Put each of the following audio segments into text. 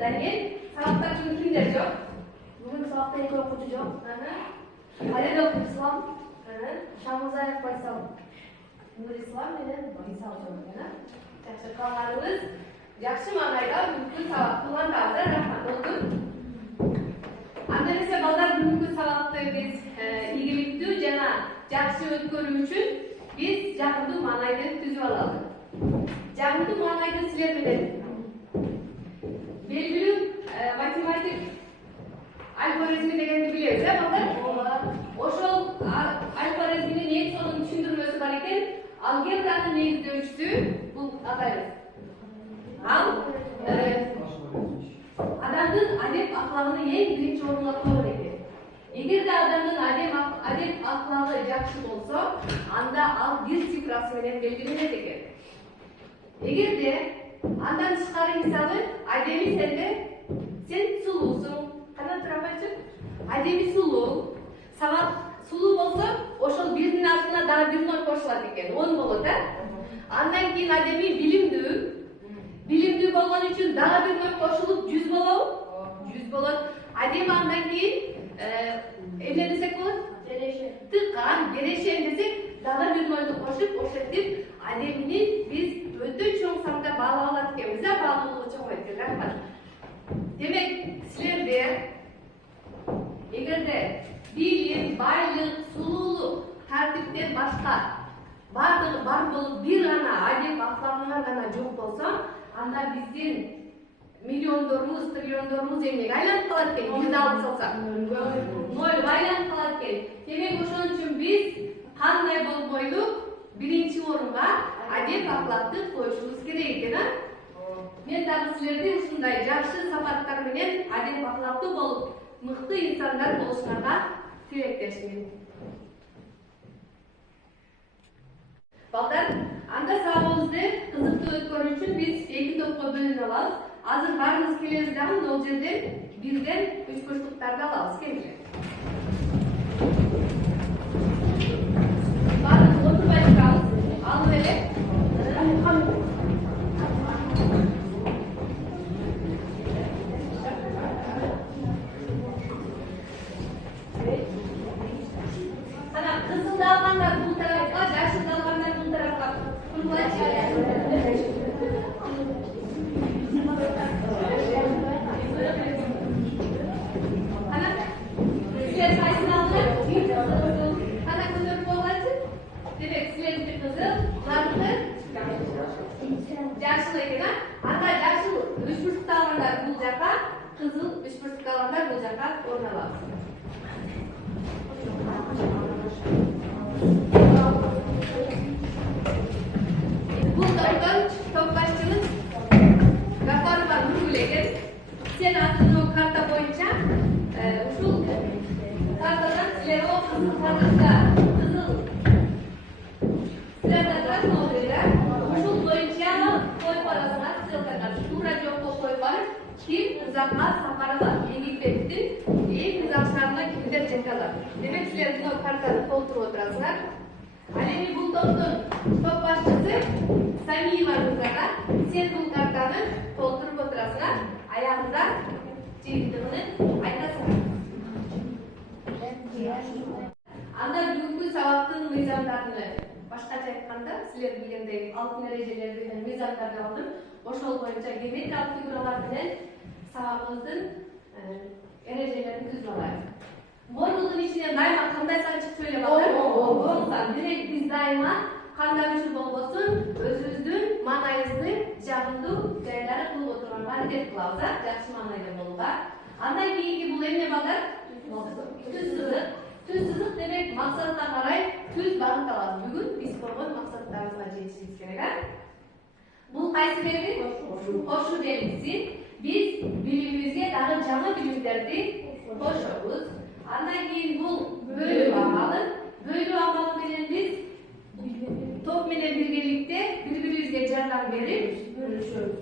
Daniel, sağlıkta kimler yok? Bugün sağlıkta ilk okucu yok. Halil okucu İslam. Şamlızayev Baysal. Nur İslam neden? Baysal yok. Yaxşı kalanlarımız, yaxşı manayda bugün sabah kullandığında rahmat oldu. Anda ise ballar bugün sabahta biz ilgilikti, jana yaxşı ötkörü üçün biz жақынды manayda түзіп alalım. Жақынды manayda sizler bilen belgili matematik algoritmi degенди билебиз, балдар? Ошол algoritminin en sonun түшүндүрмөсү бар экен. Алгебранын негиздөөчүсү бул атайбыз. Ал адамдын адеп аклагын эң биринчи орунга коет экен. Эгерде адамдын адеп аклагы жакшы болсо, анда ал бир цифрасы менен белгиленет экен. Эгерде андан тышкары мисалы адеми сен сулуусуң, кандай турабайчы? Адеми сулуу, сабак сулуу болсо, ошол бирдин артына дагы бир ноль кошулат экен, 10 болот, Андан кийин адеми билимдүү болгон үчүн дагы бир ноль кошулуп 100 болобу? 100 болот. Адеми андан кийин эмне десек болот? Тыккан, берешен десек, дагы бир нольду кошуп, ошентип адемини биз өтө чоң санда баалап алат экенбиз, баалуулугу чоңойт экен. Рахмат. Демек, силерде эгерде билим, байлык, сулуулук, тартиптен башка бардыгы бар болуп бир гана адеп аклагыңар гана жок болсо, анда биздин миллиондорубуз, триллиондорубуз эмнеге айланып калат экен? Бирди алып салсак, ноль айланып калат экен. Демек, ошон үчүн биз кандай болбойлук биринчи орунга адеп аклагды коюшубуз керек экен, Мен дагы силерди ушундай жакшы сапаттар менен адеп аклагы болуп, мыкты инсандар болушуңарга тилектешмин. Балдар, анда сабагыбызды кызыктуу өткөрүү үчүн биз эки топко бөлүнүп алабыз. Азыр баарыбыз келебиз дагы могул жерден бирден 3 бурчтуктарды алабыз. Кемже. Баарыбыз отурбай турабыз. Алып эле. Жашыл экен, анда жашыл 3 бурчтукта алгандар бул жака, кызыл 3 бурчтукта алгандар бул жака орун алабыз. Бул топтон топ башчыбыз Гафарова Нургүл экен. Сен аттуу карта боюнча ушул картадан силер кызыл картада кызыл силерде красный ушул боюнча коюп барасыңар, ссылкага туура жокко коюп барып, ким узакка сапарылат, Египеттин эң узак шаарына кимдер жете алат. Демек, силер мына картаны толтуруп отурасыңар. Ал эми бул топтун топ башчысы Самиева Рузага, сен бул картаны толтуруп отурасыңар. Аягында жыйынтыгын айтасыңар. Анда бүгүнкү сабактын мыйзамдарын башкача айтканда, силер билгендей алтын эрежелерди менен мыйзамдарды алдым. Ошол боюнча геометриялык фигуралар менен сабагыбыздын эрежелерин түзүп алайбыз. Модулдун ичинен дайыма кандай сан чыкса эле балдар? 10 сан. Демек, биз дайыма кандай учур болбосун, өзүбүздүн маанайыбызды жагымдуу жайлары кылып отурганга аракет кылабыз, жакшы маанайда болууга. Андан кийинки бул эмне балдар? Түз сызык. Түз сызык демек максатка карай түз багыт алабыз. Бүгүн биз койгон максаттарыбызга жетишибиз керек. кайсы белги? Кошуу белгиси. Биз билимибизге дагы жаңы билимдерди кошобуз. Андан кийин бул бөлүү амалы. Бөлүү амалы менен биз топ менен биргеликте бири-бирибизге жардам берип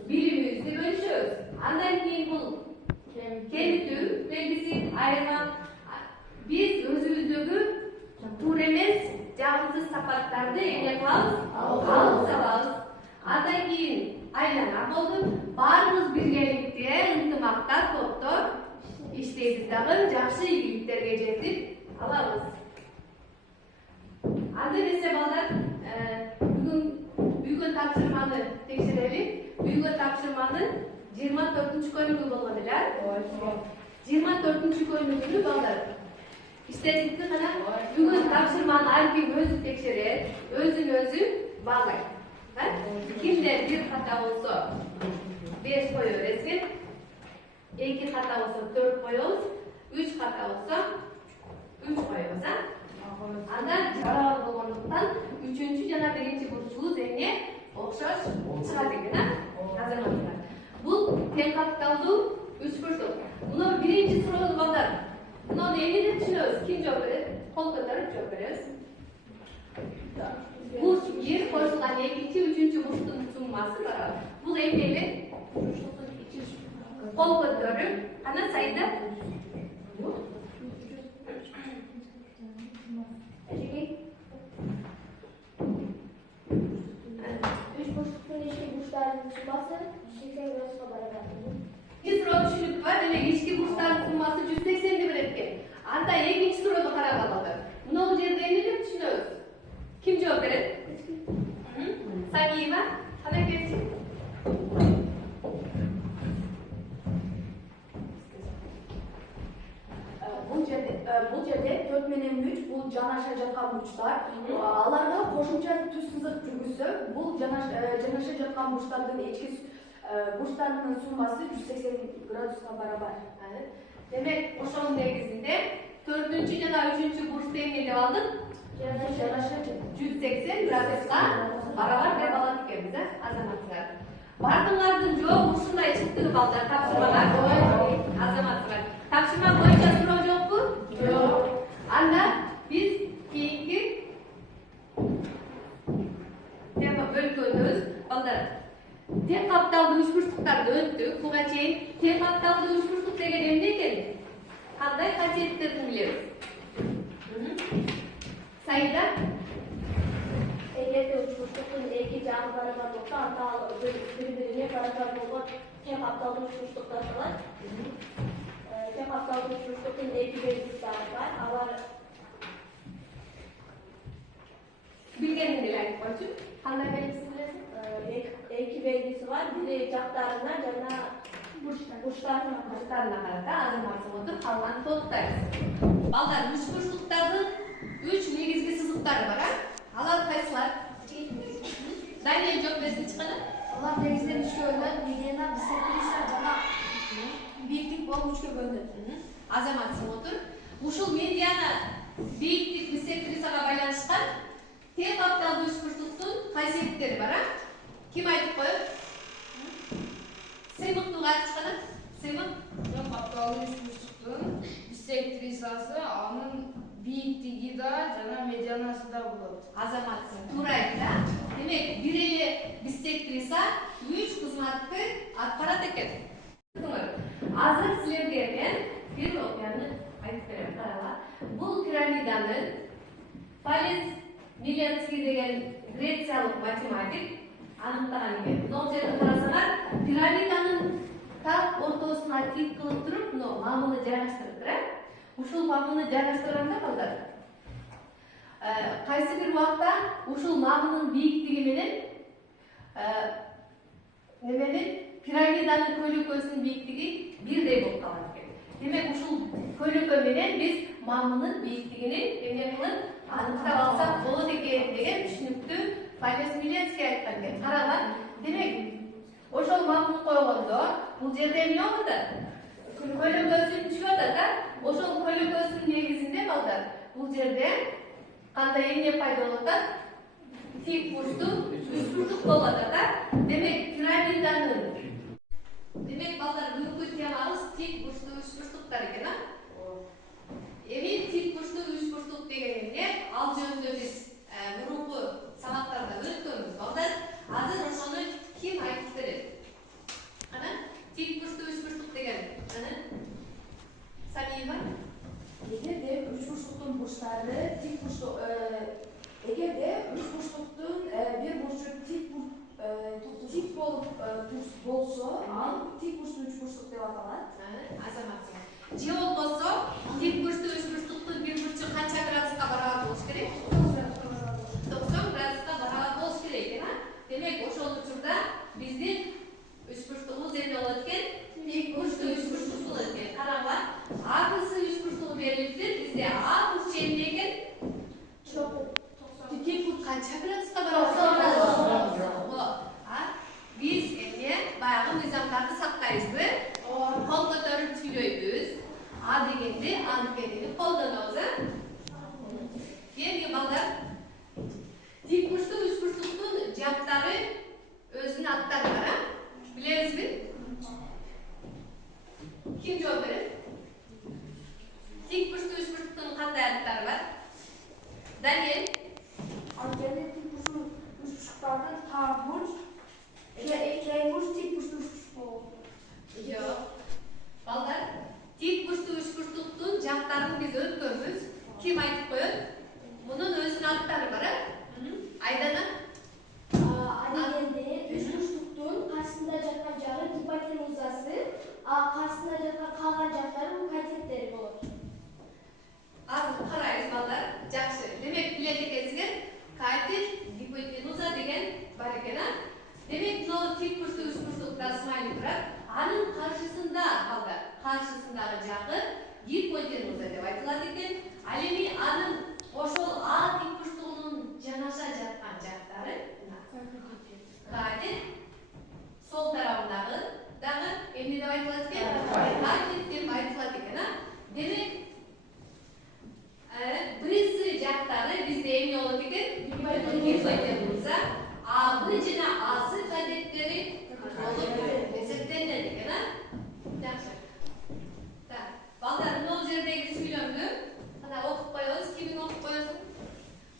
билимибизди бөлүшөбүз. Андан кийин бул кемитүү белгиси айырмак. Биз өзүбүздөгү туура эмес, жагымсыз сапаттарды эмне кылабыз? Алып салабыз. Андан кийин айлана болду. Баарыбыз биргеликте, ынтымакта, топтор иштейбиз дагы жакшы ийгиликтерге жетип алабыз. Анда эмесе балдар, бүгүн тапшырманы текшерели. Бүгүн тапшырманы 24-көйнөгү болгон эле. 24-көйнөгүнү балдар иштетипти кана. Бүгүн тапшырманы ар ким өзү текшерет, өзүн-өзү баалайт. Кимде бир хата болсо 5 кое бересиз, 2 хата болсо 4 коебуз, 3 хата болсо 3 коебуз. Анда барабар болгондуктан 3-чү жана 1-чи бурчубуз эмне окшош чыгат экен, азаматтар. Бул тең капталдуу 3 бурчтук. Муну 1-чи суроону балдар. Муну эмне деп түшүнөбүз? Ким жооп берет? Кол көтөрүп жооп беребиз. Бул бир кошулган 2-чи, 3-чү бурчтун суммасы барабар. Бул эмнеби? Кол көтөрүп, кана сайда. Üç buçuktun eşki burçların çıkması 180 gradus'a beraber. Bir soru düşünüp var, demek içki burçların summası 180'di bir etken. Anda ekінші soruda qarab alalım. Bunu o жерде эмне деп түшүнөбүз? Kim жооп берет? Сагиева, кандай кетти? Бул жерде 4 менен 3 бул жанаша жаткан бурчтар. Аларга кошумча түз сызык жүргүзсөк, бул жанаша жаткан бурчтардын ички бурчтарынын суммасы 180 градуска барабар. Демек, ошонун негизинде 4-чү жана 3-чү бурчту эмне деп алдык? Жанаша 180 градуска барабар деп алат экенбиз, азаматтар. Бардыңлардын жообу ушундай чыктыбы балдар тапшырмага? Азаматтар. Тапшырма боюнча суроо жокпу? Жок. Анда биз кийинки тема бөлгөнбүз. Балдар, тең капталдуу үчбурчтуктарды өттүк. Буга чейин тең капталдуу үчбурчтук деген эмне экен? Кандай касиеттерин билебиз? Сайда? Эгерде üç buçuktun эки жагы барабар болсо, анда бири-бирине барабар болгон тең капталдуу üç buçуктуктар калат. Тең капталдуу üç buçуктун эки белгиси дагы бар. Алар Билгениңди айтып койчу. Кандай белгиси билесиң? эки белгиси бар. Бири жактарына жана бурчтарына карата азаматсың отуруп калган толуктайбыз. Балдар, үчбурчтуктардын 3 негизги сызыктары бар, алар кайсылар? Даниэль жооп берсин чыкканы? Алар негизинен үчкө бөлүнөт. Медиана, биссектриса жана бийиктик болуп үчкө бөлүнөт. Азаматсың отуруп. Ушул медиана, бийиктик, биссектрисага байланышкан тең капталдуу үчбурчтуктун касиеттери бар, Ким айтып коет? Сыймыктууга чыкканы? Сыймык? Тең капталдуу үчбурчтуктун биссектрисасы анын бийиктиги да жана медианасы да болот. Азаматсың, туура айтты. Демек, бир эле биссектриса 3 кызматты аткарат экен. Азыр силерге мен бир окуяны айтып берем, караңа. Бул пирамиданын Фалес Миленский деген грециялык математик аныктаган экен. Бул жерде карасаңар, пирамиданын так ортосуна тик кылып туруп, мамыны жайгаштырып, ушул мамыны жайгаштырганда балдар, кайсы бир убакта ушул мамынын бийиктиги менен пирамиданын көйлөкөсүнүн бийиктиги бирдей болуп калат экен. Демек, ушул көйлөкө менен биз мамынын бийиктигини эмне кылып аныктап алсак болот экен деген түшүнүктү Фалес Миленский айткан экен. Караган, демек, ошол мамыны койгондо бул жерде эмне болуп атат? Көйлөкөсүн түшүп атат, ошол көйлөкөсүнүн негизинде балдар, бул жерде кандай эмне пайда болуп атат? Тик бурчтуу үчбурчтук болуп атат. Демек, пирамида болсо, ал тик бурчтуу үч бурчтук деп аталат. Азаматсың. Же болбосо, тик бурчтуу үч бурчтуктун бир бурчу канча градуска барабар болуш керек? 90 градуска барабар болуш керек экен, а? Демек, ошол учурда биздин үч бурчтугубуз эмне болот экен? Тик бурчтуу үч бурчтук болот экен. Караңдар, А+ы үч бурчтугу берилиптир. Бизде А+ эмне экен? Тик бурч канча градуска барабар? 90 градус. Биз эмне баягы мыйзамдарды сактайбызбы? Кол көтөрүп сүйлөйбүз. А дегенди, аныкени колдонобуз, а? Эми балдар, тик бурчтуу үч бурчтуктун жактары өзүнүн аттары бар, а? Билебизби? Ким жооп берет? Тик бурчтуу үч бурчтуктун кандай аттары бар? Даниэль? Анткени тик бурчтуу үч бурчтуктардын таа бурч, кең бурч, тик бурчтуу үч бурчтук болот. Жок. Балдар, тик бурчтуу үч бурчтуктун жактарын биз өткөнбүз. Ким айтып коет? Мунун өзүнүн аттары бар, а? Айдана? Адегенде үч бурчтуктун каршысында жаткан жагы гипотенузасы, каршысында жаткан калган жактары катеттери болот. Азыр карайбыз балдар. Жакшы. Демек билет экенсиңер, катет, гипотенуза деген бар экен, а? Демек, мына тик бурчтуу үч бурчтукта смайлик турат. Анын каршысында балдар, каршысындагы жагы гипотенуза деп айтылат экен. Ал эми анын ошол А тик бурчтугунун жанаша жаткан жактары катет, сол тарабындагы дагы эмне деп айтылат экен? Катет деп айтылат экен, а? Демек, биринчи жактары бизде эмне болот экен? Гипотенуза. А Б жана Асы катеттери болуп эсептелинет экен, а? Жакшы. Так, балдар, могул жердеги сүйлөмдү кана окуп коебуз. Кимин окуп коесуң?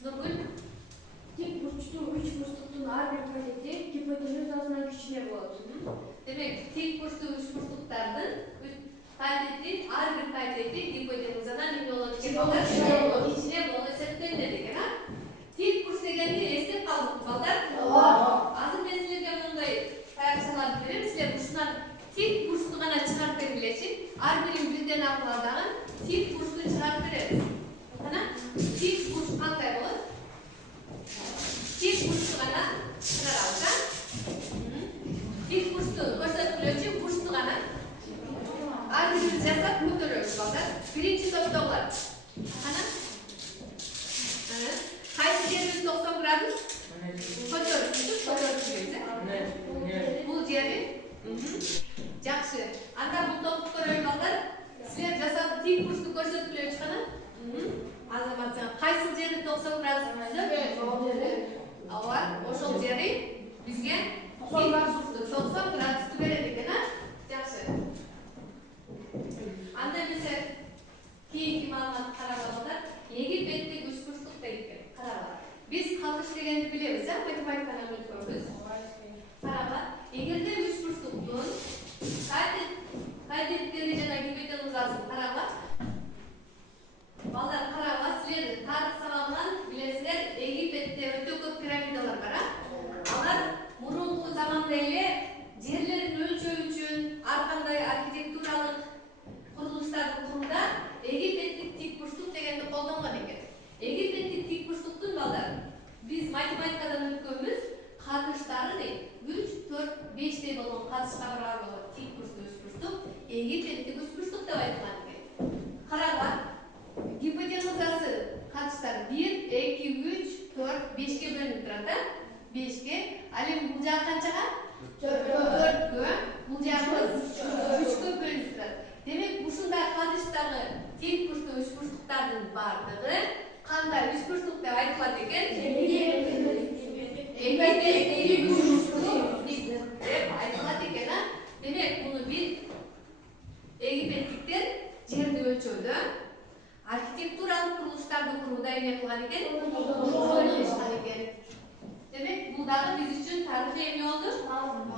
Нургүл? Тик бурчтуу үч бурчтуктун ар бир катети гипотенузасынан кичине болот. Демек, тик бурчтуу үч бурчтуктардын катети, ар бир катети гипотенузадан эмне болот экен? Кичине болуп эсептелинет экен, а? Тик бурч дегенди эстеп калдыңызбы, балдар? Азыр мен силерге мындай таякчаларды берем. Силер ушунан тик бурчту гана чыгарып бергилечи. Ар бирин бирден акыладагы тик бурчту чыгарып беребиз. Кана, тик бурч кандай болот? Тик бурчту гана чыгарабыз, а? Тик бурчту көрсөткүлөчү бурчту гана ар бирин жасап көтөрөбүз, балдар. Биринчи топтогулар. Кана? Кайсы жерибиз 90 градус? Көтөрүп, бул жери. Жакшы. Анда бул топту көрөлү, балдар. Силер жасап тик бурчту көрсөткүлөчү кана? Азаматсың. Кайсы жери 90 градус? Ооба, ошол жери бизге 90 градусту берет экен, а? Жакшы. Анда эмесе кийинки маалыматты караганда Египеттеги үч бурчтук дейт. Караңдар. Биз калдыш дегенди билебиз, а? Математикадан өткөнбүз. Караңдар. Эгерде үч бурчтуктун катеттери жана гипотенузасын караңдар. Балдар, караңдар, силер тарых сабагынан билесиздер, Египетте өтө көп пирамидалар бар, а? Алар мурунку заманда эле жерлерин өлчөө үчүн ар кандай архитектуралык курулуштарды куруда Египеттик тик бурчтук дегенди колдонгон экен. Египеттик тик бурчтуктун балдар биз математикадан өткөнбүз, катыштары дейт. 3, 4, 5 болгон катышка барабар болгон тик бурчтуу үч бурчтук Египеттик үч бурчтук деп айтылган экен. Караңдар, гипотенузасы катыштар 1, 2, 3, 4, 5ке бөлүнүп турат, а? 5ке. Ал эми бул жак канчага? 4кө. Бул жагы 3кө бөлүнүп турат. Демек, ушундай катыштагы тик бурчтуу үч бурчтуктардын бардыгы кандай үч бурчтук деп айтылат экен? Эгипеттик үч бурчтук деп айтылат экен, а? Демек, муну биз египеттиктер жерди өлчөөдө, архитектуралык курулуштарды курууда эмне кылган экен? Колдонушкан экен. Демек, бул дагы биз үчүн тарыхый эмне болду?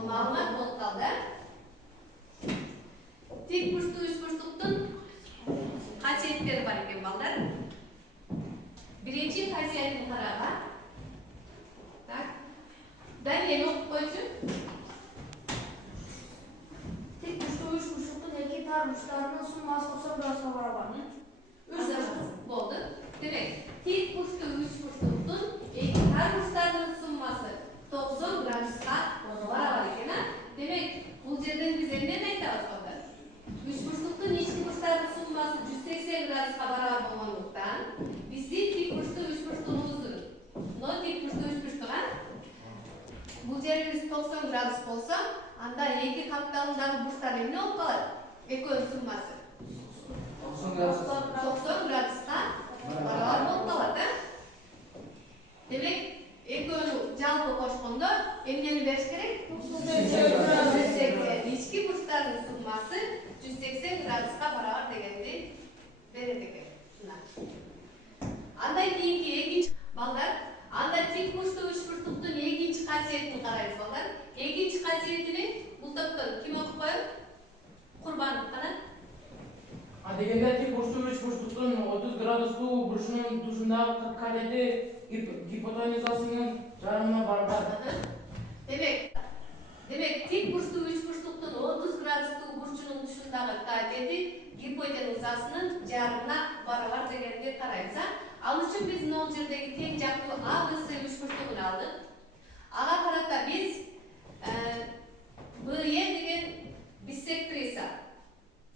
Маалымат болуп калды. Тик бурчтуу үч бурчтуктун касиеттери бар экен, балдар. Биринчи касиетин караңдар. Так. Даниэль окуп койчу. градус болсо, анда эки капталындагы бурчтар эмне болуп калат? Экөөнүн суммасы 90 градуска барабар болуп калат, Демек, экөөнү жалпы кошкондо эмнени бериш керек? 180. Ички бурчтардын суммасы 180 градуска барабар дегенди берет экен. Андан кийинки экинчи балдар, анда тик бурчтуу учбурчтуктун экинчи касиетин карайбыз балдар. Экинчи касиетини бул топтон ким окуп коет? Курбанов кана? Дегенде тик бурчтуу учбурчтуктун 30 градустуу бурчунун тушундагы катети гипотенузасынын жарымына барабар. Демек, тик бурчтуу учбурчтуктун 30 градустуу бурчунун тушундагы катети гипотенузасынын жарымына барабар дегенди карайбыз. Ал үчүн биз могул жердеги тең жактуу ABC учбурчтугун алдык. Ага карата биз BE деген биссектриса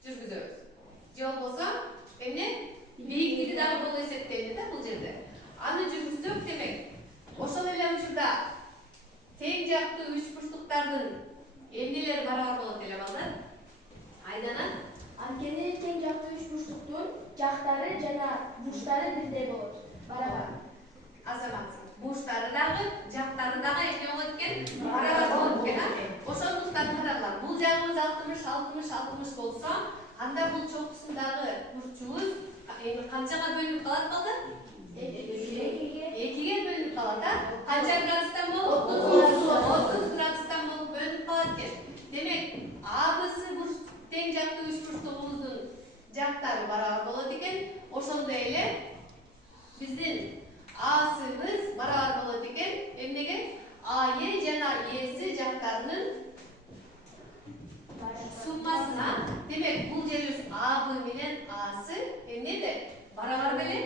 жүргүзөбүз. Же болбосо эмне? Бийиктиги дагы болуп эсептелди да бул жерде. Аны жүргүзсөк, демек, ошол эле учурда тең жактуу учбурчтуктардын эмнелери барабар болот эле балдар? Айдана? Анткени тең жактуу учбурчтуктун жактары жана бурчтары бирдей болот. Барабар. Азаматсың. Бурчтары дагы, жактары дагы эмне болот экен? Барабар болот экен. Ошондуктан карагыла, бул жагыбыз 60-60-60 болсо, анда бул чокусундагы бурчубуз канчага бөлүнүп калат балдар? 2-ге бөлүнүп калат да. Канча градустан болуп? 30 градустан болуп бөлүнүп калат экен. Демек, ABC бурч тең жактуу учбурчтугубуздун жактары барабар болот экен. Ошондой эле биздин A'сыбыз барабар болот экен. Эмнеге? AE жана E'си жактарынын суммасына. Демек, бул жерибиз AB менен A'сы эмнеде? Барабар беле?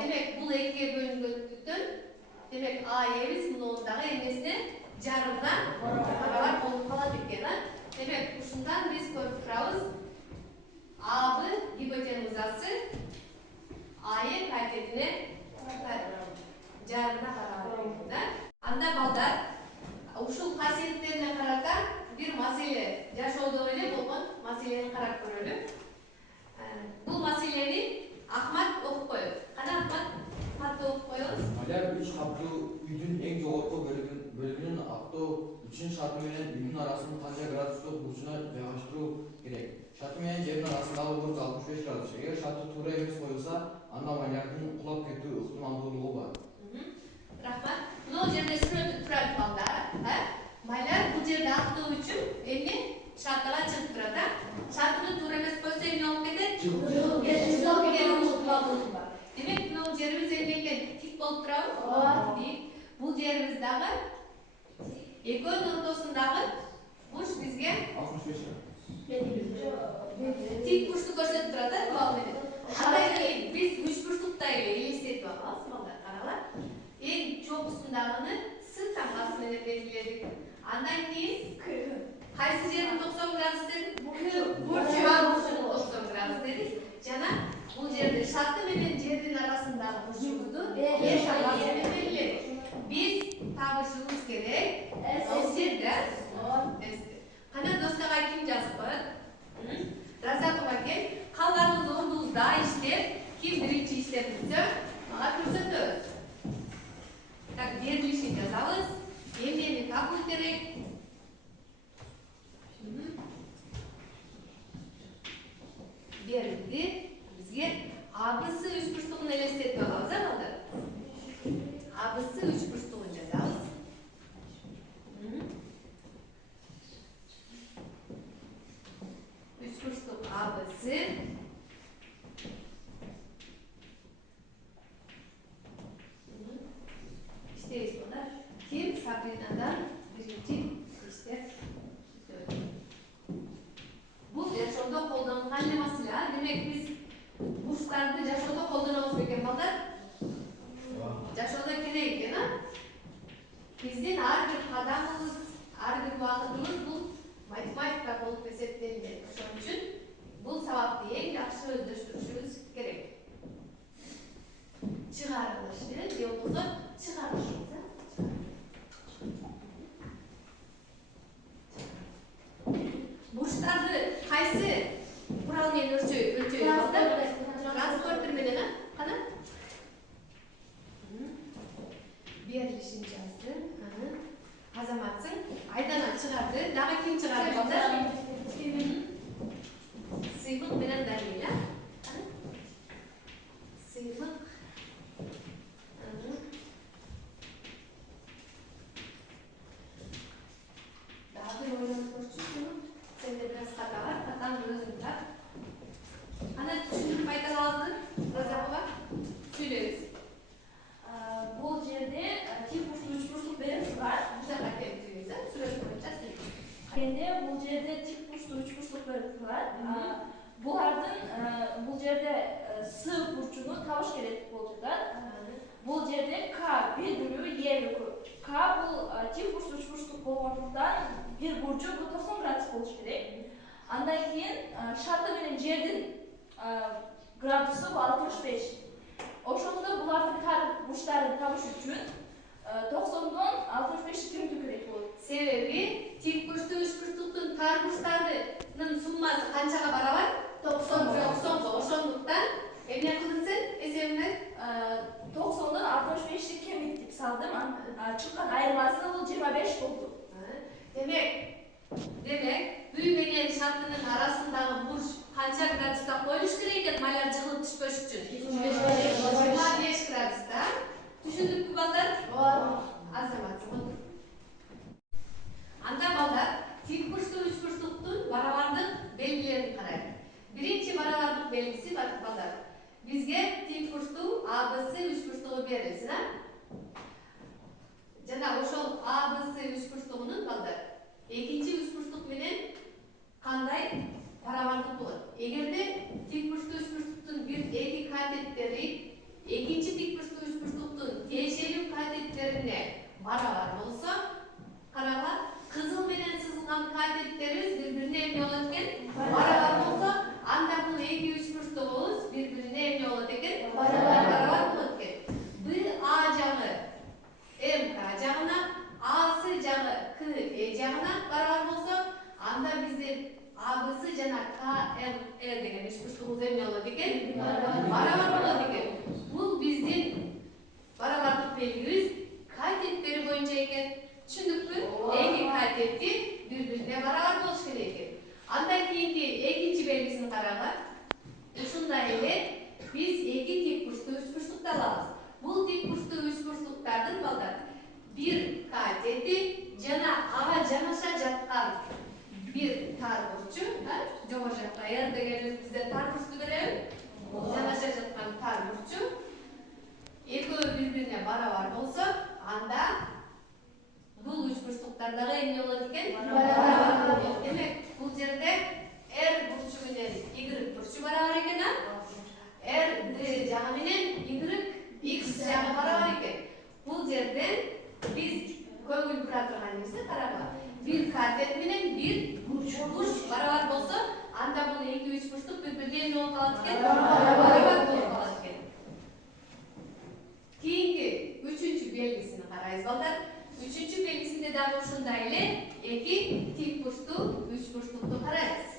Демек, бул 2-ге бөлүнгөндүктөн, демек AE'биз мунун дагы эмнесине жарымына барабар болуп калат экен. Демек, ушундан биз көрүп турабыз. AB гипотенузасы AE катетине жарымына барабар экен. Анда балдар, ушул касиеттерине карата бир маселе жашоодо эле болгон маселени карап көрөлү. Бул маселени Ахмат окуп коет. Кана Ахмат, катты окуп коебуз. Маляр 3 каптуу үйдүн эң жогорку бөлүгүнүн аттоо үчүн шарты менен үйдүн арасын канча градустук бурчуна жайгаштыруу керек. Шарты менен жердин арасындагы бурч 65 градус. Эгер шарты туура эмес коюлса, анда малярдын кулап кетүү ыктымалдуулугу бар. Рахмат. Мына жерде сүрөтү турат балдар. Маляр бул жерде аттоо үчүн эмне шартыга чыгып турат. Шартыны туура эмес койсо эмне болуп кетет? Демек, мына жерибиз эмне экен? Тик болуп турабы? Бул жерибиз дагы экөөнүн ортосундагы бурч бизге 65 градус. тик бурчту көрсөтүп турат да, бул менен. Андан кийин биз учбурчтукта эле элестетип алабыз, балдар, карагыла. Эң чокусундагыны С тамгасы менен белгиледик. Андан кийин кайсы жердин 90 градус дедик? Бурчунун 90 градус дедик. Жана бул жерде шарты менен жердин арасындагы бурчубузду тамгасы менен белгиледик. Биз табышыбыз керек. Ал жерде кана достогай ким жазып коет? Разатова кел. Калганыбыз ордубузда иштеп, ким биринчи иштеп бүтсө, ага көрсөтөбүз. Так, берилишин жазабыз. Эмнени табуу керек? Берилди. Бизге ABC учбурчтугун элестетип алабыз, балдар. ABC учбурчтугун жазабыз. Учбурчтук ABC. İşteyiz bunlar. Kim? Sabrina'dan birinci iштеп. Bu жашоодо колдонулган маселе. Демек биз бурчтарды жашоодо колдонобуз бекен балдар? Жашоодо керек экен, Биздин ар бир кадамыбыз, ар бир убагытыбыз бул математика болуп эсептелинет. Ошон үчүн бул сабакты эң жакшы өздөштүрүшүбүз керек. Чыгарылышы, же болбосо чыгарышыбыз. кайсы курал менен өлчөйбүз балдар? Транспортер менен, кана? Берилишин жазды. Азаматсың, айданан чыгарды. Дагы ким чыгарды балдар? Сыйлык менен далил, сыйлык. Дагы ойлонуп көрчүсүң. Сенде бираз ката бар, катаны өзүң бар. Аны түшүндүрүп айта аласың, Розакова? Сүйлөңүз. Бул жерде тик бурчтуу үч бурчтук берилип бар. Бул жака келип түзүңүз, сүрөт боюнча сүйлөңүз. Бул жерде тик бурчтуу үч бурчтук берилип бар. Бул жерде С бурчуну табыш керек болуп жатат. Бул жерде К 1/2 К бул тик бурчтуу үч бурчтук болгондуктан бир бурчу бул 90 градус болуш керек. Андан кийин шаты менен жердин градусу 65. Ошондо булардын тар бурчтарын табыш үчүн 90дон 65 кемитүү керек болот. Себеби тик бурчтуу үч бурчтуктун тар бурчтарынын суммасы канчага барабар? 90. Ошондуктан эмне кылдың сен? Эсебиңди 90дон 65 кемитип салдым. Чыккан айырмасы бул 25 болду. Демек, үй менен шартынын арасындагы бурч канча градуста коюлуш керек экен маляр жыгылып түшпөш үчүн? 25 градуста. Түшүндүкпү балдар? Азаматсың. Анда балдар тик бурчтуу үч бурчтуктун барабардык белгилерин карайт. Биринчи барабардык белгиси балдар. Бизге тик бурчтуу ABC үч бурчтугу берилсин, жана ошол ABC үч бурчтугунун балдар экинчи үч бурчтук менен кандай барабардык болот? Эгерде тик бурчтуу үч бурчтуктун эки катеттери экинчи тик бурчтуу үч бурчтуктун тиешелүү катеттерине барабар болсо, караңlar, кызыл менен сызылган катеттерибиз бири-бирине эмне болот экен? Барабар болсо, анда бул эки үч бурчтугубуз бири-бирине эмне болот экен? Барабар болот экен. А жагы МК жагына, АС жагы КЭ жагына барабар болсо, анда биздин АБС жана КМР деген үч бурчтугубуз эмне болот экен? Барабар болот экен. Бул биздин барабардык белгибиз катеттери боюнча экен. Түшүндүкпү? Эки катети бири-бирине барабар болуш керек экен. Андан кийинки экинчи белгисин караңlar. Ушундай эле биз эки тик бурчтуу үч бурчтукту алабыз. Бул тик бурчтуу үч бурчтуктардын балдар бир катети жана ага жанаша жаткан бир тар бурчу, жогору жакта R деген бизде тар бурчту көрөбүз. Жанаша жаткан тар бурчу экөө бири-бирине барабар болсо, анда бул үч бурчтуктар дагы эмне болот экен? Барабар болот. Демек, бул жерде R бурчу менен Y бурчу барабар экен, R D жагы менен Y X жагы барабар экен. Бул жерден биз көңүл бура турган нерсе караңlar. Бир катет менен бир бурч барабар болсо, анда бул эки үч бурчтук бири-бирине эмне болуп калат экен? Барабар болуп калат экен. Кийинки үчүнчү белгисин карайбыз балдар. Үчүнчү белгисинде дагы ушундай эле эки тик бурчтуу үч бурчтукту карайбыз.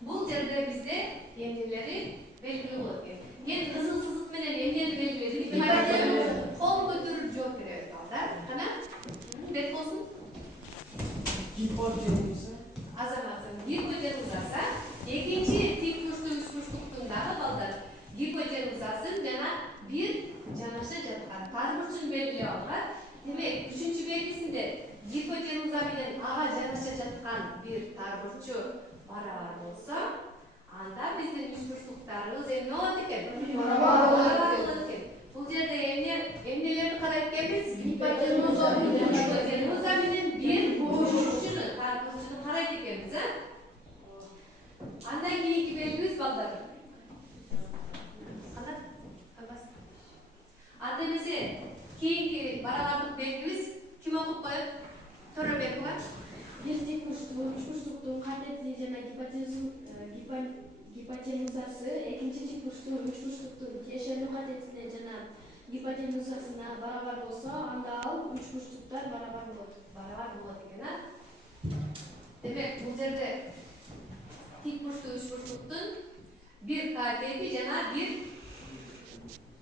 Бул жерде бизде эмнелери белгилүү болот экен. Мен кызыл сызык менен эмнени белгиледим? Кол көтөрүп жооп беребиз балдар. Кана? Бет болсун. Азаматсың гипотенузасы, экинчи тик бурчтуу үч бурчтуктун дагы балдар гипотенузасын жана бир жанаша жаткан тар бурчун белгилеп алган. Демек, үчүнчү белгисинде гипотенуза менен ага жанаша жаткан бир тар бурчу барабар болсо, анда биздин үч бурчтуктарыбыз эмне болот экен? Барабар болот экен. Бул жерде эмнелерди карайт экенбиз? Гипотенуза менен бир бурчуну, тар бурчуну карайт экенбиз, Андан кийинки белгибиз балдар. Анда эмесе кийинки барабардык белгибиз ким окуп коет? Төрөбекова. Бир тик бурчтуу үч бурчтуктун катети жана гипотенузасы экинчи тик бурчтуу үч бурчтуктун тиешелүү катетине жана гипотенузасына барабар болсо, анда ал үч бурчтуктар барабар болот. Барабар болот экен, Демек, бул жерде тик burçluktun bir KT'yi jana bir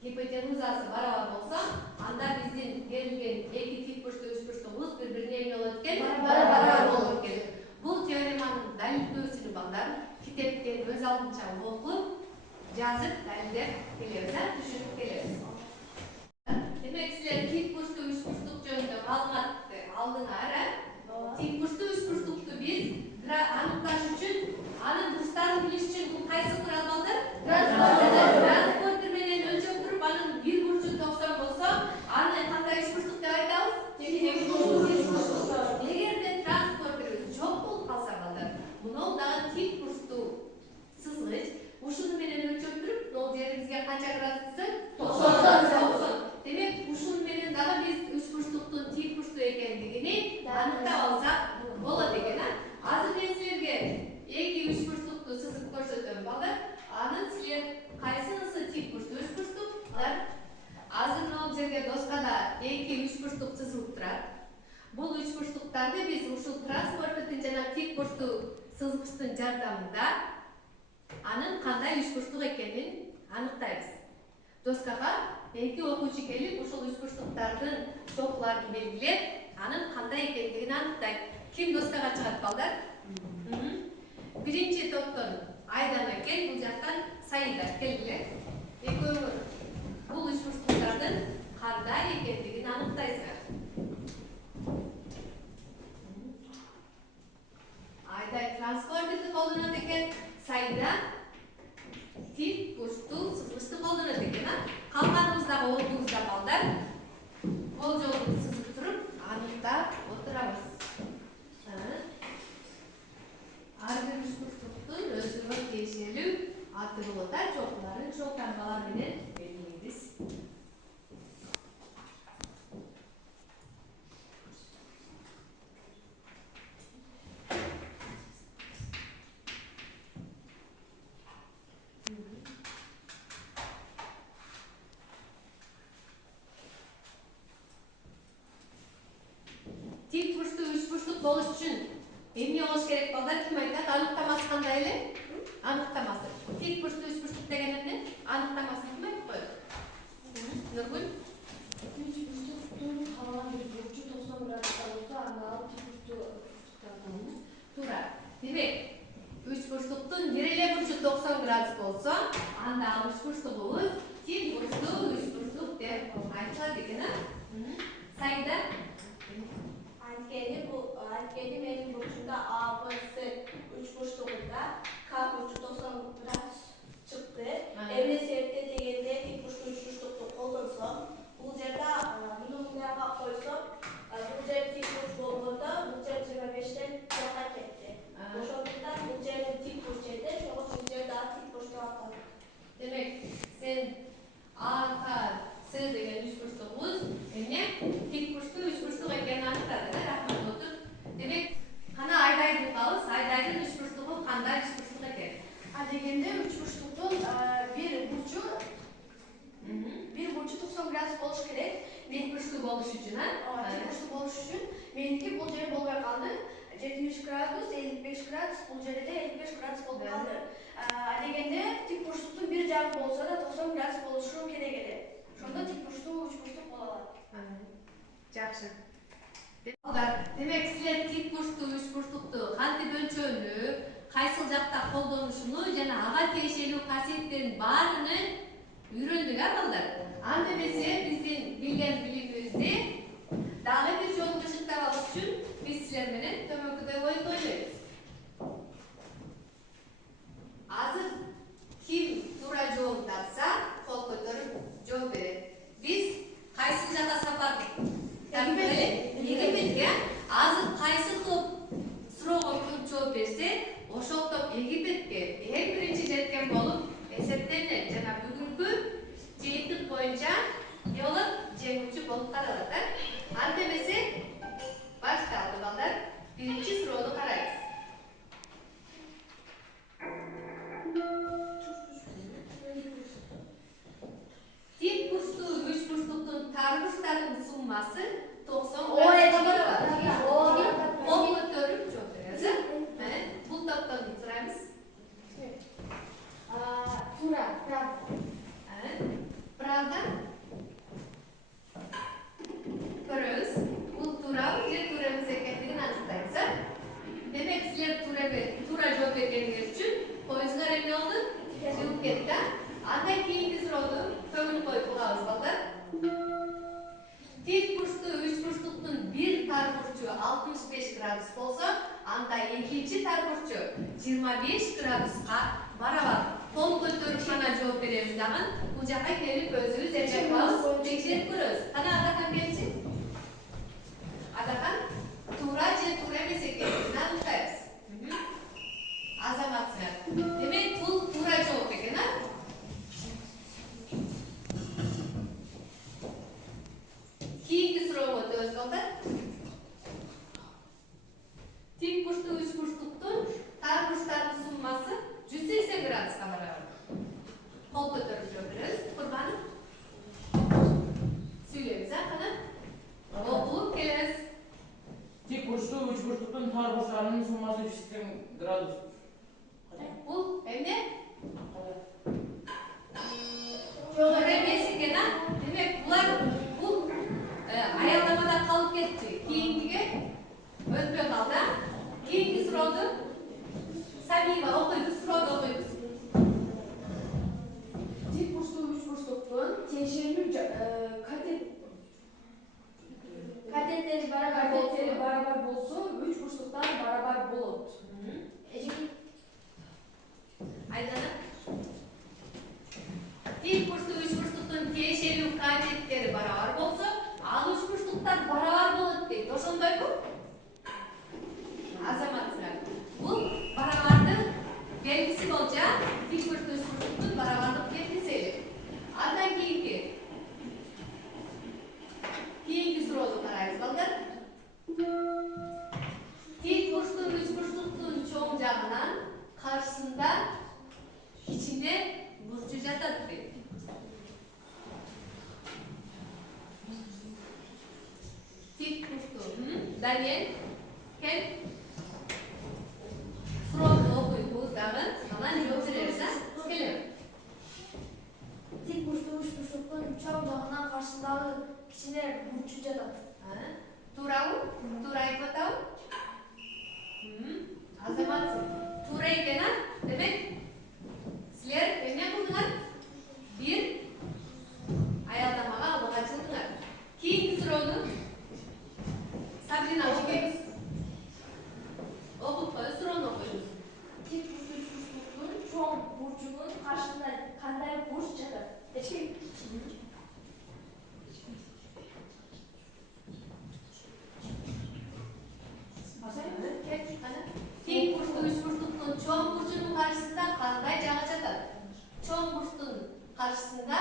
hipotenuzası barabar bolsa, anda bizdin berilgen iki tip burçlu üç burçluğumuz birbirine emin olurken barabar olur eкен. Bu teoremanın dalilдөөсүн балдар китептен өз алдынча окуп, жазып, далилдеп келебиз, түшүнүп келебиз. Демек силер тик бурчтуу үч бурчтук жөнүндө маалыматты алдыңар, тик бурчтуу үч бурчтукту биз аныкташ үчүн, анын бурчтарын билиш үчүн бул кайсы курал балдар? Транспортер менен өлчөп туруп, анын бир бурчу 90 болсо, аны кандай үч бурчтук деп айтабыз? Тик бурчтук. Эгерде транспортерибиз жок болуп калса балдар, мынау дагы тик бурчтуу сызгыч, ушуну менен өлчөп туруп, могу жерибизге канча градус түзөт? 90. Демек, ушун менен дагы биз үч бурчтуктун тик бурчтуу экендигини аныктап алсак болот экен. Азыр мен силерге эки үч бурчтукту сызып көрсөтөм балдар. Анын силер кайсынысы тик бурчтуу үч бурчтук? Азыр могу жерге доскада эки үч бурчтук сызылып турат. Бул үч бурчтуктарды биз ушул транспортердин жана тик бурчтуу сызгычтын жардамында анын кандай үч бурчтук экенин аныктайбыз. Доскага эки окуучу келип, ушул үч бурчтуктардын чокуларын белгилеп, анын кандай экендигин аныктайт. Ким доскага чыгат балдар? Биринчи топтон Айдана кел, бул жактан Саида келгиле. Экөөңөр бул үч бурчтуктардын кандай экендигин аныктайсыңар. Айда транспортерди колдонот экен, Саида тик бурчтуу сызгычты колдонот экен. Калганыбыздагы окуубузда балдар кол жолун сызып туруп, аныктап отурабыз. Ар бир үч бурчтуктун өзүгө тиешелүү аты болот, чокуларын чоң таңбалар менен белгилейбиз. Тик бурчтуу үч бурчтук болуш үчүн эмне болуш керек балдар? Ким айтат? Аныктамасы кандай эле? Аныктамасы. Тик бурчтуу үч бурчтук деген эмне? Аныктамасын ким айтып коет? Нургүл? Үч бурчтуктун калган бир бурчу 90 градуска болсо, анда ал тик бурчтуу бурчтуктардан. Туура. Демек, үч бурчтуктун бир эле бурчу 90 градус болсо, анда ал үч бурчтугубуз тик бурчтуу үч бурчтук деп айтылат экен. Саида? Анткени менин бурчумда А, Б, С үч бурчтугунда К бурчу 90 градус чыкты. Эмне себептен дегенде тик бурчтуу үч бурчтукту колдонсом, бул жерде муну мындайга койсом, бул жер тик бурч болгондо, бул жер 25тен жакка кетти. Ошондуктан бул жердин тик бурч жерде, ошого бул жер дагы тик бурч деп аталат. Демек, сен А, К, С деген үч бурчтугубуз эмне? Тик бурчтуу үч бурчтук экенин аныктады. Рахмат, отур. Демек, кана Айдайды угабыз. Айдайдын үч бурчтугу кандай үч бурчтук экен? Дегенде үч бурчтуктун бир бурчу 90 градус болуш керек. Тик бурчтуу болуш үчүн, Тик бурчтуу болуш үчүн меники бул жер болбой калды. 70 градус, 55 градус, бул жерде 55 градус болуп калды. Дегенде тик бурчтуктун бир жагы болсо да 90 градус болушу керек эле. Ошондо тик бурчтуу үч бурчтук боло алат. Жакшы. Демек, силер тик бурчтуу үч бурчтукту кантип өлчөөнү, кайсыл жакта колдонушуну жана ага тиешелүү касиеттердин баарыны үйрөндүк, балдар. Анда эмесе биздин билген билимибизди дагы бир жолу бышыктап алыш үчүн биз силер менен төмөнкүдөй оюн ойнойбуз. Азыр ким туура жооп тапса, кол көтөрүп жооп берет. Биз кайсы жака сапардык? Египетке. Азыр кайсы топ суроого көп жооп берсе, ошол топ Египетке эң биринчи жеткен болуп эсептелет жана бүгүнкү жыйынтык боюнча эмне болот? Жеңүүчү болуп каралат. Анда эмесе башталды балдар. Биринчи суроону карайбыз. Тик бурчтуу үч бурчтуктун тарбуштарынын суммасы 90 градус. Кол көтөрүп жооп беребиз. Бул топтон burcu 65 gradus bolsa, anda ekинчи tar burcu 25 gradusga barabar. Kol көтөрүп гана жооп беребиз дагы. Бул жакка келип өзүбүз текшерип көрөбүз. Кана Адахан келчи. Адахан туура же туура эмес экенин аныктайбыз. Азаматсыңар. Демек бул туура жооп экен, а? Кийинки суроого өтөбүз балдар. Тик бурчтуу үч бурчтуктун тар бурчтардын суммасы 180 градуска барабар. Кол көтөрүп жооп беребиз. Курбанов. Сүйлөйбүз, а кана? Окулуп келебиз. Тик бурчтуу үч бурчтуктун тар бурчтарынын суммасы 180 градус. Бул эмне? Жок Туура эмес экен, а? Демек булар бул аялдамада калып кетти. Кийинкиге өтпөй калды. Кийинки суроону Самима окуйбуз, суроону окуйбуз. Тик бурчтуу үч бурчтуктун тиешелүү катеттери барабар катеттери барабар болсо, үч бурчтуктан барабар болот. Айдана. Тик бурчтуу үч бурчтуктун тиешелүү катеттери барабар болсо, ал үч бурчтуктар барабар болот дейт. Ошондойбу? Азаматсыңар. Бул барабардын белгиси болчу. Тик бурчтуу үч бурчтуктун барабардык белгиси. Андан кийинки суроону карайбыз балдар. Тик бурчтуу үч бурчтуктун чоң жагынан каршысында кичине бурчу жатат дейт. Тик бурчтуу. Даниэль, кел. Суроону окуйбуз дагы, анан жооп беребиз, а? Келем. Тик бурчтуу үч бурчтуктун чоң жагынан каршысындагы кичине бурчу жатат. Туурабы? Туура айтып атабы? Азаматсың. Туура экен, а? Демек, силер эмне кылдыңар? Бир аялдамага алууга чыгдыңар. Кийинки суроону Сабрина окуйбуз. Окуп коюп, суроону окуйбуз. Тик бурчтуу үч бурчтуктун чоң бурчунун каршысында кандай бурч жатат? Тик бурчтуу үч бурчтуктун чоң бурчунун каршысында кандай жагы жатат? Чоң бурчтун каршысында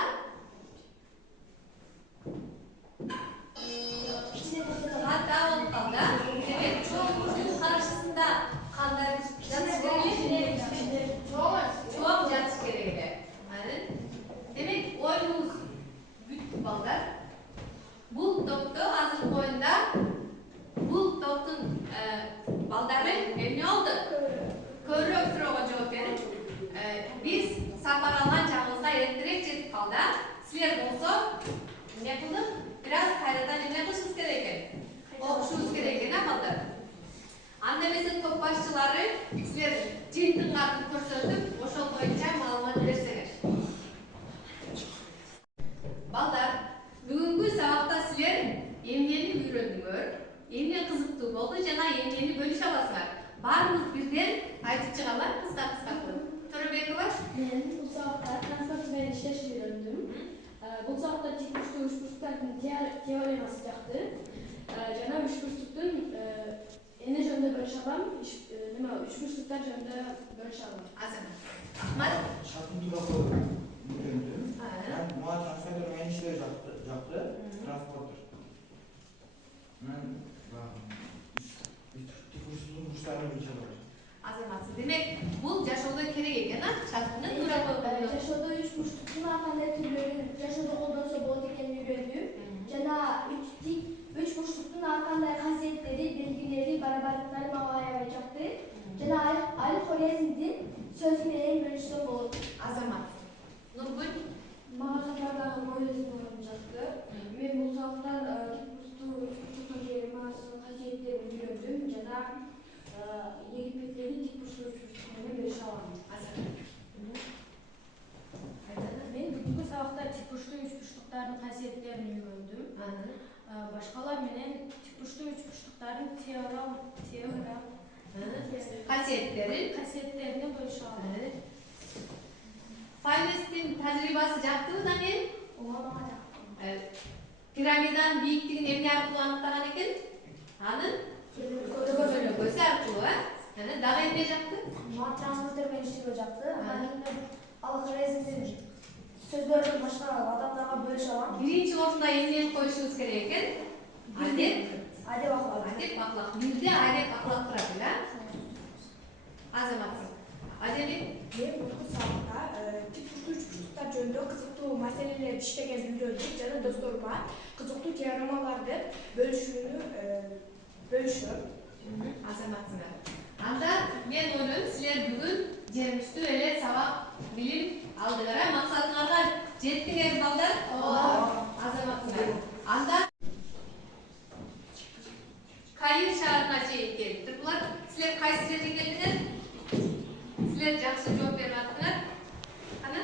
Кичине бурч жатат. хата болуп калды. Демек, чоң бурчтун каршысында кандай жатыш керек? Чоң жатыш керек эле. Демек, оюңуз бүттү балдар. Бул топто азыркы оюнда бул топтун балдары эмне болду? Көбүрөөк суроого жооп берип, биз сапар алган жагыбызга эртерээк жетип калды. Силер болсо эмне кылдык? Бир аз кайрадан эмне кылышыбыз керек экен? Окушубуз керек экен, а балдар? Анда эмесе топ башчылары силер жыйынтыгыңарды көрсөтүп, ошол боюнча маалымат берсеңер. Балдар, бүгүнкү сабакта силер эмнени үйрөндүңөр? Эмне кызыктуу болду жана эмнени бөлүшө аласыңар? Баарыбыз бирден айтып чыгалы, кыска кылып. Төрөбекова, Мен бул сабакта транспорт менен иштешти үйрөндүм. Бул сабакта тик бурчтуу үч бурчтуктардын теоремасы жакты. Жана үч бурчтуктун эмне жөнүндө бөлүшө алам? Үч бурчтуктар жөнүндө бөлүшө алам. Азамат. Ахмат, Шатын туралы үйрендім. Мага трансфер менен иштер жакты, транспортер. Мен тик бурчтуктун бурчтарын билчү бар. Азамат. Демек, бул жашоодо керек экен, а? Шартынын тууралуу. Жашоодо үч бурчтуктун кандай түрлөрүн жашоодо колдонсо болот экенин үйрөндүм. Жана үч бурчтуктун кандай касиеттери, белгилери, барабарлыктары мага аябай жакты. Жана ал хорезмдин сөзү менен бөлүшсөм болот. Азамат. Нургүл, Мага сапардагы хорезм жакты. Мен бул сабактан бурчтуктун теоремасынын касиеттерин үйрөндүм. Жана египеттеги тик бурчтуу үч бурчтук менен бөлүшө алам. Азамат. Мен бүгүнкү сабакта тик бурчтуу үч бурчтуктардын касиеттерин үйрөндүм. башкалар менен тик бурчтуу үч бурчтуктардын касиеттерине бөлүшө алат. Файнестин тажрыйбасы жактыбы Даниэл? Ооба мага жакты. Пирамиданын бийиктигин эмне аркылуу аныктаган экен? Анын көлөкөсү аркылуу, дагы эмне жакты? Мага транспортер менен иштөө жакты. Анан кийин ал резинтин сөздөрдү башка адамдарга бөлүшө алам. Биринчи орунда эмнени коюшубуз керек экен? Адеп Акылат. аклак. Бирде адеп аклак турат, Азамат. Адебит Мен бул сабакта тик бурчтуу үч бурчтуктар жөнүндө кызыктуу маселелер иштеген үйрөндүк жана досторума кызыктуу теоремаларды бөлүшүүнү бөлүшөм. Азаматсыңар. Анда мен ойлойм, силер бүгүн жемиштүү эле сабак билим алдыңар, максатыңарга жеттиңер балдар? Азаматсыңар. Анда Кайыр шаарына чейин келип турдулар. Силер кайсы жерден келдиңер? Силер жакшы жооп берип аттыңар. Кана?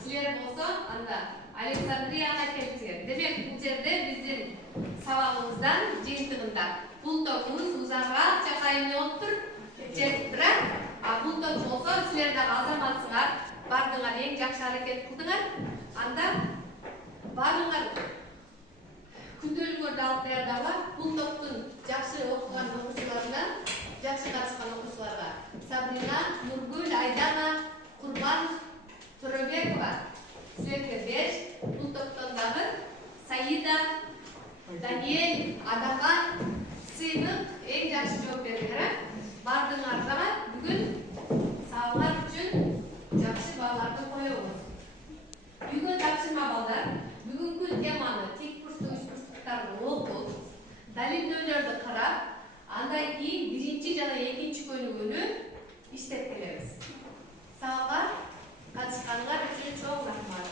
Силер болсо анда Александрияга келипсиңер. Демек бул жерде биздин сабагыбыздан жыйынтыгында бул тобубуз узарга чакайым деп отур. Бирок бул топ болсо силер дагы азаматсыңар, бардыңар, эң жакшы аракет кылдыңар. Анда баарыңар күндөлүгүңөрдү алып даярдагыла. Бул топтун жакшы окуган окуучуларынан жакшы катышкан окуучуларга Сабрина, Нургүл, Айдана, Курбан, Төрөбекова силерге 5. Бул топтон дагы Саида, Даниэль, Адамат, Сыймык эң жакшы жооп бердиңер. Бардыңар дагы бүгүн сабактар үчүн жакшы бааларды коебуз. Бүгүн тапшырма балдар. Бүгүнкү теманы тик бурчтуу үч бурчтуктарды окуп, далилдөөлөрдү карап, андан кийин биринчи жана экинчи көнүгүүнү иштеп келебиз. Сабакка катышканыңар үчүн чоң рахмат.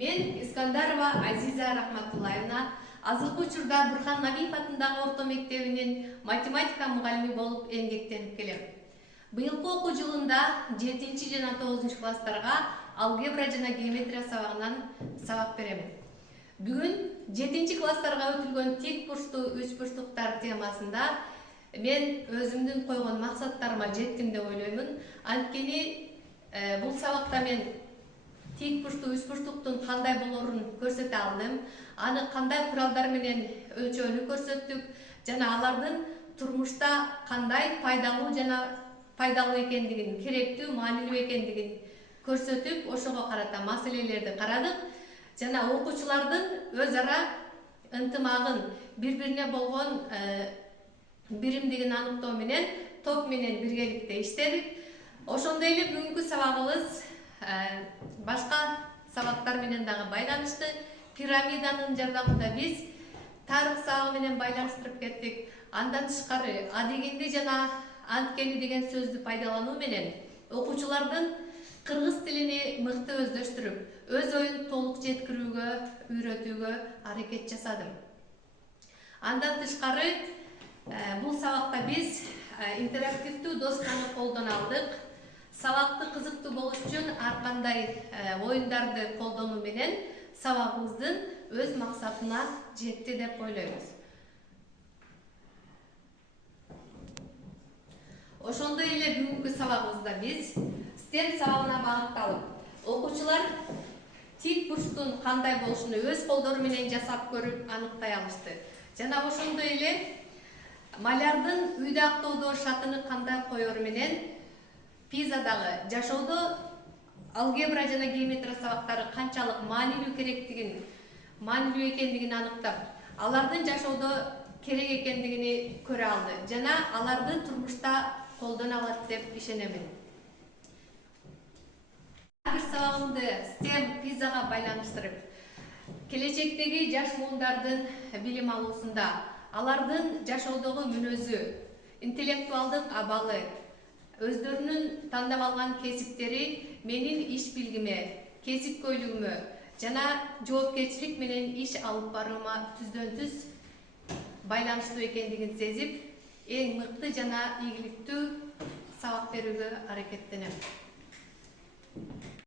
Мен Искандарова Азиза Рахматуллаевна азыркы учурда Бурхан Набиев атындагы орто мектебинин математика мугалими болуп эмгектенип келем. Быйылкы окуу жылында 7 жана 9 класстарга алгебра жана геометрия сабагынан сабак берем. Бүгүн 7 класстарга өтүлгөн тик бурчтуу үч бурчтуктар темасында мен өзүмдүн койгон максаттарыма жеттим деп ойлоймун. Анткени бул сабакта мен тик бурчтуу үч бурчтуктун кандай болорун көрсөтө алдым. Аны кандай куралдар менен өлчөөнү көрсөттүк жана алардын турмушта кандай пайдалуу экендигин, керектүү, маанилүү экендигин көрсөтүп, ошого карата маселелерди карадык жана окуучулардын өз ара ынтымагын, бири-бирине болгон биримдигин аныктоо менен топ менен биргеликте иштедик. Ошондой эле бүгүнкү сабагыбыз башка сабактар менен дагы байланышты. Пирамиданын жардамында биз тарых сабагы менен байланыштырып кеттик. Андан тышкары адегенди жана анткени деген сөздү пайдалануу менен окуучулардын кыргыз тилини мыкты өздөштүрүп, өз оюн толук жеткирүүгө, үйрөтүүгө аракет жасадым. Андан тышкары бул сабакта биз интерактивдүү досканы колдоно алдык. Сабакты кызыктуу болуш үчүн ар кандай оюндарды колдонуу менен сабагыбыздын өз максатына жетти деп ойлойбуз. Ошондой эле бүгүнкү сабагыбызда биз STEM сабагына багытталып, окуучулар тик бурчтун кандай болушун өз колдору менен жасап көрүп аныктай алышты. Жана ошондой эле малярдын үйдө актоодо шатыны кандай коеру менен Пизадагы жашоодо алгебра жана геометрия сабактары канчалык маанилүү экендигин аныктап, алардын жашоодо керек экендигини көрө алды жана аларды турмушта колдоно алат деп ишенемин. Бир сабагымды STEM Пизага байланыштырып, келечектеги жаш муундардын билим алуусунда алардын жашоодогу мүнөзү, интеллектуалдык абалы, өздөрүнүн тандап алган кесиптери менин иш билгиме, кесипкөйлүгүмө жана жоопкерчилик менен иш алып баруума түздөн-түз байланыштуу экендигин сезип, эң мыкты жана ийгиликтүү сабак берүүгө аракеттенем.